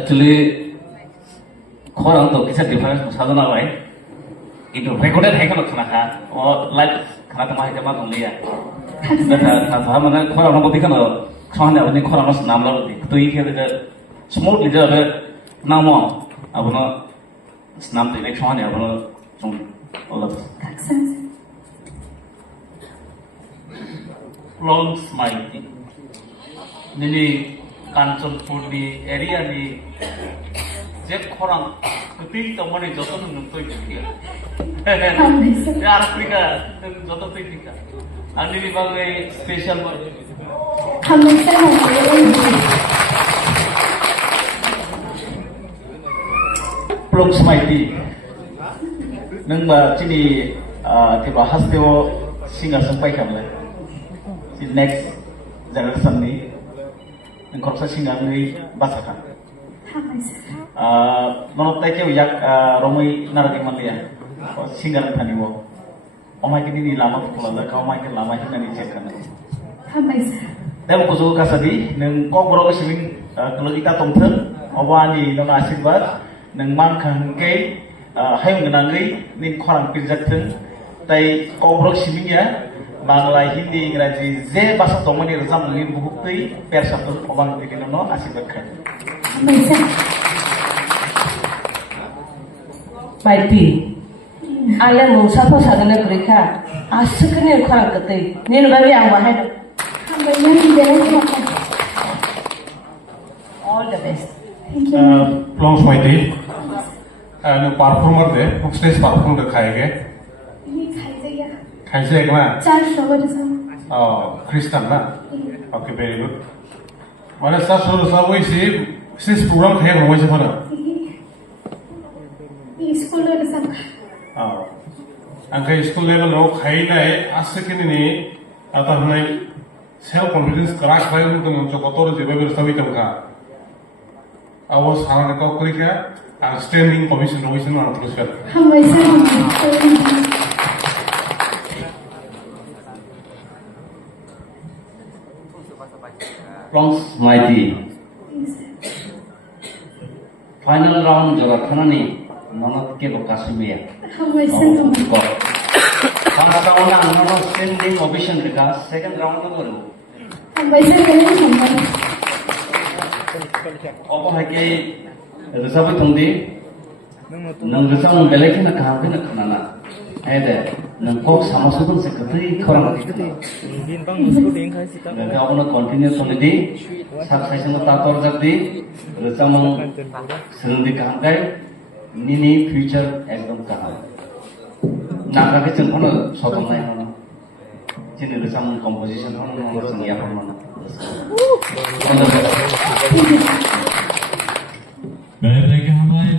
actually khorang to kisa difference sadana bai itu recorded hai kana khana kha o live khana to mai jama thong liya ta ta mana khorang no bodi kana khana abni khorang no nam la di to yi ke smoothly ja be namo abono snam de nek khana abono chung all of long smile nini Kanchanpur ni area ni je khorang pil to mane joto nung toi kia ya Africa joto toi kia ani ni bagai special plong smiley nang ba chini ti ba hasdeo singer sampai kamle si next generation ni nang korsa singer ni basaka manot tai ke yak romai naragi malia singer thani wo omai ke ni lama pula ka omai ke lama hina ni check kana demo ko zo ka sadi nang ko bro siling kelogika tongtheng awani nang asirbat nang man khang ke hayung nangai nin khorang pinjak theng tai ko bro siling ya Bangla, Hindi, Ingraji, je bahasa tomani rezam ni bukti persatu obang dikino no asibet khan. Baiti, ayah musa pun sadana mereka, asyiknya kurang ketik. Ni nabi yang wahai. All the best. Long Baiti, performer deh, stage perform deh खाएंगे. खाइसे एक ना? Kristen ना? Okay, very good. Mana sasur sawi si program खाया नौ वैसे mana? School level सब. Angkai school level रो खाई ना है आजसे के नहीं आता हमें self confidence crash खाई उनको नुच्चो कोतोर जीवे बेर सभी तम का. आवाज खाना ने तो करी क्या? Standing commission nomination और पुलिस कर. हम वैसे Long smiley final round jora khana ni nonot ke lokasimiya हम वैसे first round na nono standing ovation deka second round na karu हम वैसे करेंगे संभाल obo hake resabi tongdi nang resam belai kena kaham kena khana na ede nang kok samasudun se katai khorang dikati nang abono continue solidi sak saisang tator jabdi resam serudi kaham kai nini future ekdom kaham naga ke chengkono sotong nai hono chini resam composition hono no sengya hono Baik, hamaरे